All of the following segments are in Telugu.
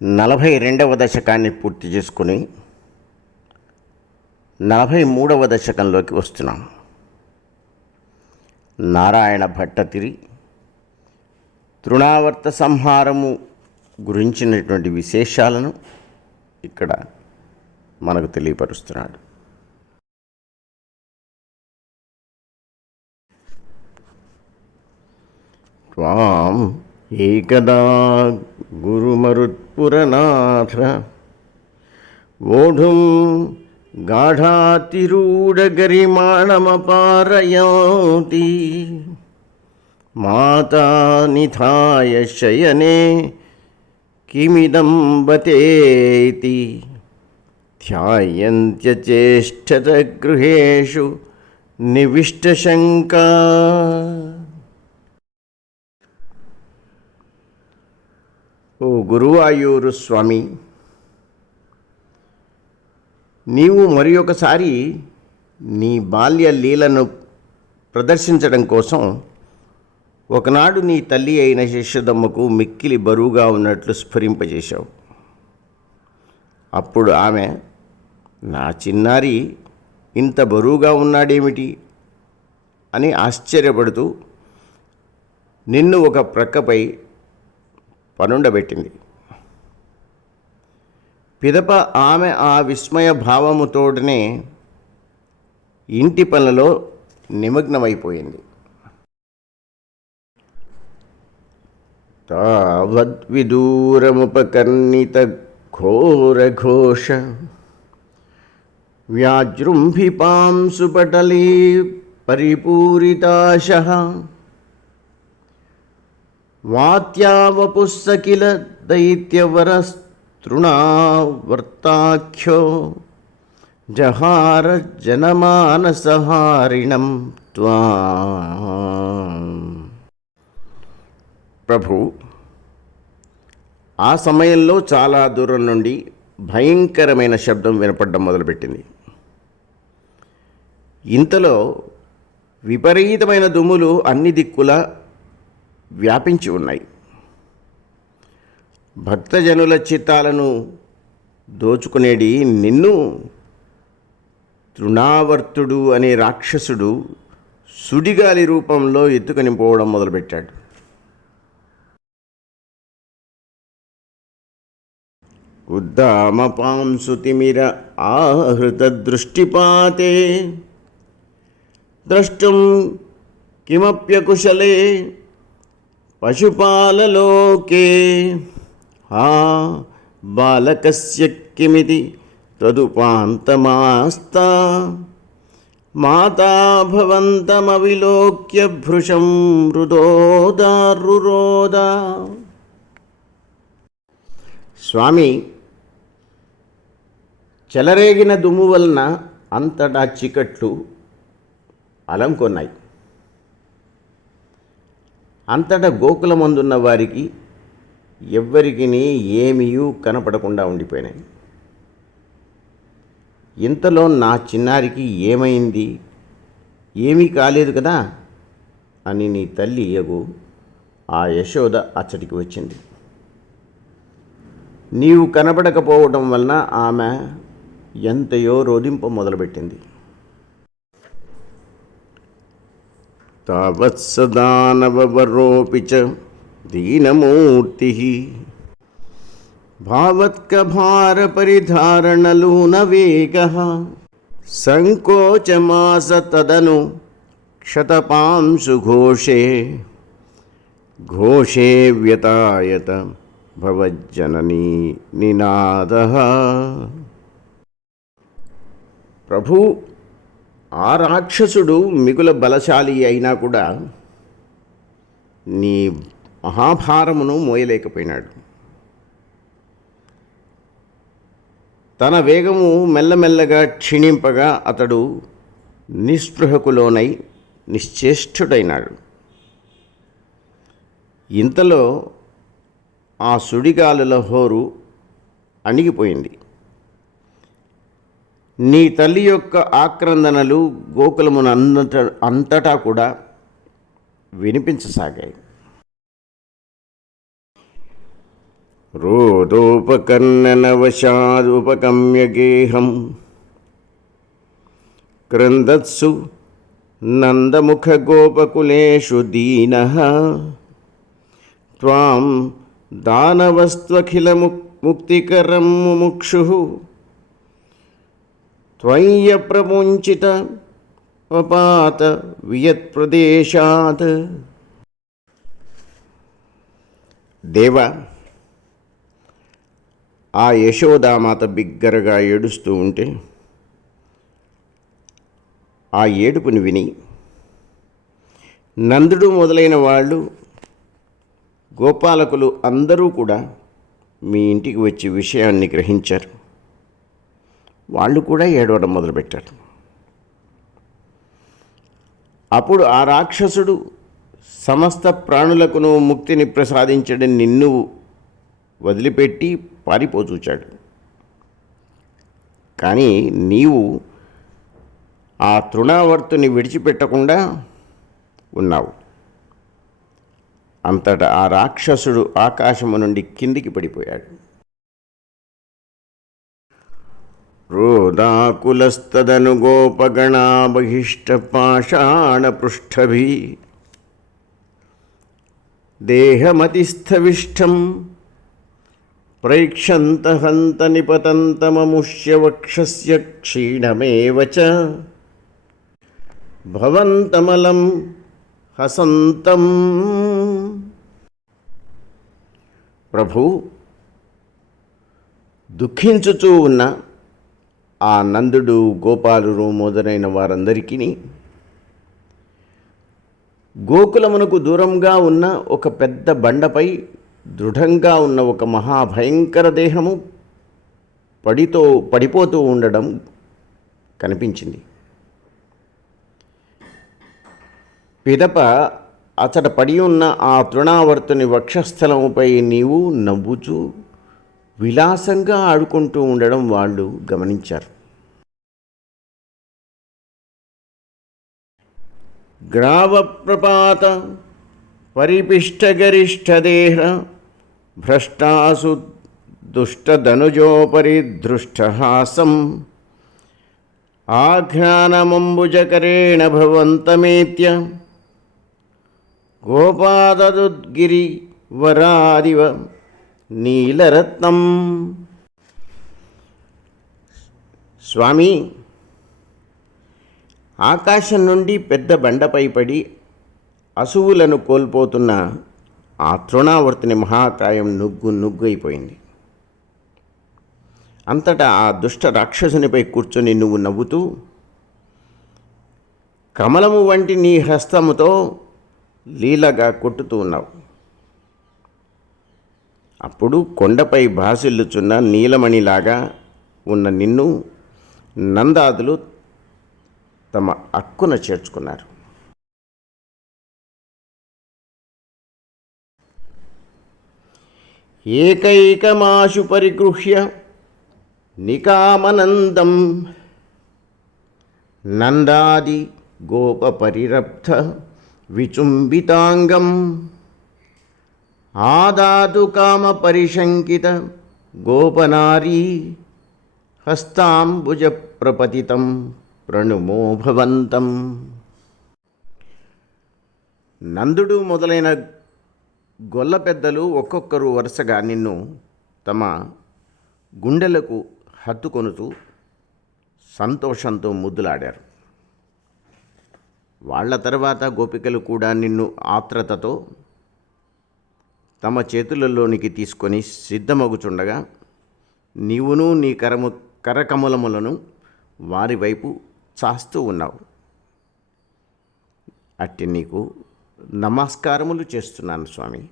42వ దశకాన్ని పూర్తి చేసుకుని 43వ దశకంలోకి వస్తున్నాం. నారాయణ భట్టతిరి తృణావర్త సంహారము గురించినటువంటి విశేషాలను ఇక్కడ మనకు తెలియపరుస్తున్నాడు. త్వాం ఏకదా గురుమరుత్పురనాథ ఓఢుం గాఢాతిరూఢగరిమాణమపారయంతి మాతా నిధాయ శయనే కిమిదం బతేతి ధ్యాయంత్యచేష్టతగృహేషు నివిష్టశంకా. ఓ గురువాయూరు స్వామి, నీవు మరి ఒకసారి నీ బాల్య లీలను ప్రదర్శించడం కోసం ఒకనాడు నీ తల్లి అయిన యశోదమ్మకు మిక్కిలి బరువుగా ఉన్నట్లు స్ఫురింపజేశావు. అప్పుడు ఆమె, నా చిన్నారి ఇంత బరువుగా ఉన్నాడేమిటి అని ఆశ్చర్యపడుతూ నిన్ను ఒక ప్రక్కపై పనుండబెట్టింది. పిదప ఆమె ఆ విస్మయ భావముతోడనే ఇంటి పనులలో నిమగ్నమైపోయింది. తావద్విదూరముపకర్ణిత ఘోరఘోష వ్యాజృంభిపాంసుపటలీ పరిపూరితాశః వాత్యావపుస్సకిల దైత్యవరస్తృణావర్తాఖ్యో జహార జనమానసహారిణం త్వాం. ప్రభు, ఆ సమయంలో చాలా దూరం నుండి భయంకరమైన శబ్దం వినపడడం మొదలుపెట్టింది. ఇంతలో విపరీతమైన దుమ్ములు అన్ని దిక్కులా వ్యాపించి ఉన్నాయి. భక్తజనుల చిత్తాలను దోచుకునేది నిన్ను తృణావర్తుడు అనే రాక్షసుడు సుడిగాలి రూపంలో ఎత్తుకొని పోవడం మొదలుపెట్టాడు. ఉద్దామపాంసుతిమిర ఆహృత దృష్టిపాతే ద్రష్టుం కిమప్యకుశలే పశుపాలలోకే ఆ బాలకస్య కిమితి తదుపాంతమాస్తా మాతా భవంతమవిలోక్య భృశం రురోదా. స్వామి, చెలరేగిన దుమ్ము వలన అంతటా చీకట్లు అలంకొన్నాయి. అంతటా గోకులమందున్న వారికి ఎవ్వరికి ఏమీయూ కనపడకుండా ఉండిపోయినాయి. ఇంతలో నా చిన్నారికి ఏమైంది, ఏమీ కాలేదు కదా అని నీ తల్లి యగు ఆ యశోద అచ్చటికి వచ్చింది. నీవు కనపడకపోవడం వలన ఆమె ఎంతయో రోధింప మొదలుపెట్టింది. తావత్సదానవరోపి చ దీనమూర్తి భావత్కభారపరిధారణలూనవేగః సంకోచమాస తదను క్షతపాంశుఘోషే ఘోషే వ్యతాయత భవజ్జననీ నినాదః. ప్రభు, ఆ రాక్షసుడు మిగుల బలశాలి అయినా కూడా నీ మహాభారమును మోయలేకపోయినాడు. తన వేగము మెల్లమెల్లగా క్షీణింపగా అతడు నిస్పృహకు లోనై నిశ్చేష్టుడైనాడు. ఇంతలో ఆ సుడిగాలుల హోరు అణిగిపోయింది. నీ తల్లి యొక్క ఆక్రందనలు గోకులమున అంతటా కూడా వినిపించసాగాయి. రోదోపకర్ణనవశాదుపగమ్యగేహం క్రందత్సు నందముఖగోపకులేషు దీనః త్వాం దానవస్త్వఖిలముక్తికరం ముముక్షుః త్వయ్యప్రముంచిత పపాత వియత్ప్రదేశాత్. దేవ, ఆ యశోదామాత బిగ్గరగా ఏడుస్తూ ఉంటే ఆ ఏడుపుని విని నందుడు మొదలైన వాళ్ళు, గోపాలకులు అందరూ కూడా మీ ఇంటికి వచ్చి విషయాన్ని గ్రహించారు. వాళ్ళు కూడా ఏడవడం మొదలుపెట్టారు. అప్పుడు ఆ రాక్షసుడు సమస్త ప్రాణులకును ముక్తిని ప్రసాదించడం నిన్ను వదిలిపెట్టి పారిపోచూచాడు. కానీ నీవు ఆ తృణావర్తుని విడిచిపెట్టకుండా ఉన్నావు. అంతటా ఆ రాక్షసుడు ఆకాశము నుండి కిందికి పడిపోయాడు. రోదాకులస్తదను గోపగణా బహిష్టపాషాణపృష్ఠభి దేహమతిస్థవిష్టం ప్రైక్షంత హంత నిపతంతమముష్య వక్షస్య క్షీణమేవ చ భవంతమలం హసంతం. ప్రభు, దుఃఖించుచూ ఉన్న ఆ నందుడు, గోపాలురు మొదలైన వారందరికీ గోకులమునకు దూరంగా ఉన్న ఒక పెద్ద బండపై దృఢంగా ఉన్న ఒక మహాభయంకర దేహము పడిపోతూ ఉండడం కనిపించింది. పిదప అతడ పడి ఉన్న ఆ తృణావర్తుని వక్షస్థలముపై నీవు నవ్వుచూ విలాసంగా ఆడుకుంటూ ఉండడం వాళ్ళు గమనించారు. గ్రావప్రపాత పరిపిష్టగరిష్టదేహ భ్రష్టాసు దుష్టధనుజోపరి దృష్టహాసం ఆఘ్రానమంబుజకరేణ భవంతమేత్య గోపాదదుద్గిరి వరాదివ నీలరత్నం. స్వామి, ఆకాశం నుండి పెద్ద బండపై పడి అసువులను కోల్పోతున్న ఆ తృణావర్తిని మహాకాయం నుగ్గు అయిపోయింది. అంతటా ఆ దుష్ట రాక్షసునిపై కూర్చొని నువ్వు నవ్వుతూ కమలము వంటి నీ హస్తముతో లీలగా కొట్టుతూ ఉన్నావు. అప్పుడు కొండపై భాసిల్లుచున్న నీలమణిలాగా ఉన్న నిన్ను నందాదులు తమ అక్కున చేర్చుకున్నారు. ఏకైకమాశు పరిగృహ్య నికామనందం నందాది గోపపరిరబ్ధ విచుంబితాంగం ఆదాతు కామ పరిశంకిత గోపనారీ హస్తాంబుజ ప్రపతితం ప్రణుమో భవంతం. నందుడు మొదలైన గొల్ల పెద్దలు ఒక్కొక్కరు వరుసగా నిన్ను తమ గుండెలకు హత్తుకొనుతూ సంతోషంతో ముద్దులాడారు. వాళ్ల తర్వాత గోపికలు కూడా నిన్ను ఆత్రతతో తమ చేతులలోనికి తీసుకొని సిద్ధమగుచుండగా నీవును నీ కరకమలములను వారి వైపు చాస్తూ ఉన్నావు. అట్టి నీకు నమస్కారములు చేస్తున్నాను స్వామి.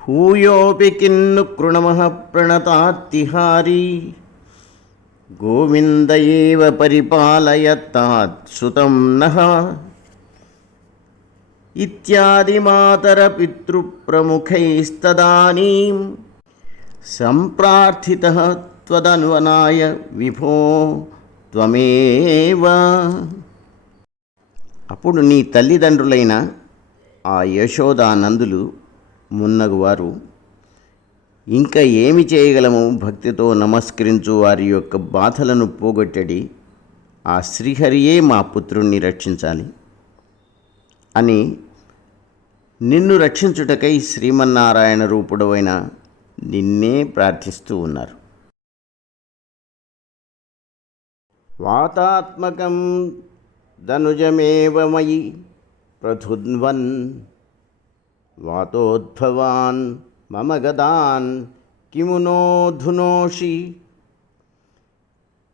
భూయోపి కిన్ను కృణమః ప్రణతాత్తిహారీ గోవింద ఏవ పరిపాలయత్తాత్ సుతం నః ఇత్యాది మాతర పితృప్రముఖైస్తదానీం సంప్రార్థితః త్వదన్వనాయ విభో త్వమేవ. అప్పుడు నీ తల్లిదండ్రులైన ఆ యశోదానందులు మున్నగువారు ఇంకా ఏమి చేయగలము, భక్తితో నమస్కరించు వారి యొక్క బాధలను పోగొట్టడి ఆ శ్రీహరియే మా పుత్రుణ్ణి రక్షించాలి అని నిన్ను రక్షించుటకై శ్రీమన్నారాయణ రూపుడవైన నిన్నే ప్రార్థిస్తూ ఉన్నారు. వాతాత్మకం ధనుజమేవ మయి ప్రధున్వన్ వాతోద్భవాన్ మమ గదాన్ కిమునో ధునోషి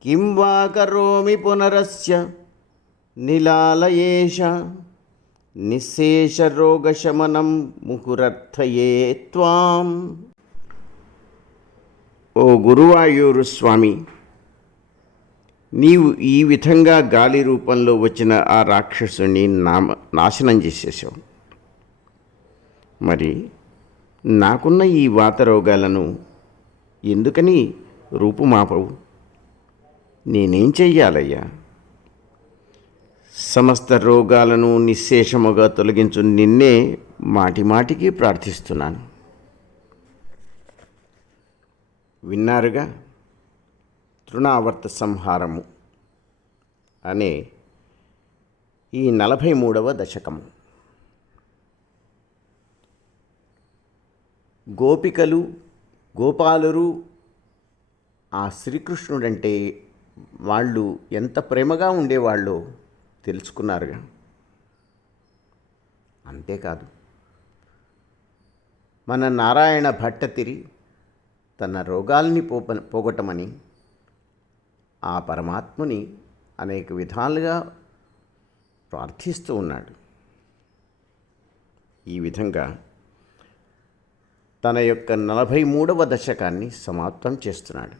కిం వా కరోమి పునరస్య నిలాలయేష నిశ్శేషరోగశమనం ముకురర్థయే త్వాం. ఓ గురువాయూరు స్వామి, నీవు ఈ విధంగా గాలి రూపంలో వచ్చిన ఆ రాక్షసుని నాశనం చేసేసావు. మరి నాకున్న ఈ వాత రోగాలను ఎందుకని రూపుమాపవు? నేనేం చెయ్యాలయ్యా? సమస్త రోగాలను నిశ్శేషముగా తొలగించు నిన్నే మాటిమాటికి ప్రార్థిస్తున్నాను. విన్నారుగా తృణావర్త సంహారము అనే ఈ 43వ దశకము. గోపికలు గోపాలురు ఆ శ్రీకృష్ణుడంటే వాళ్ళు ఎంత ప్రేమగా ఉండేవాళ్ళో తెలుసుకున్నారుగా. అంతేకాదు, మన నారాయణ భట్టతిరి తన రోగాల్ని పోగొట్టమని ఆ పరమాత్ముని అనేక విధాలుగా ప్రార్థిస్తూ ఉన్నాడు. ఈ విధంగా తన యొక్క 43వ దశకాన్ని సమాప్తం చేస్తున్నాడు.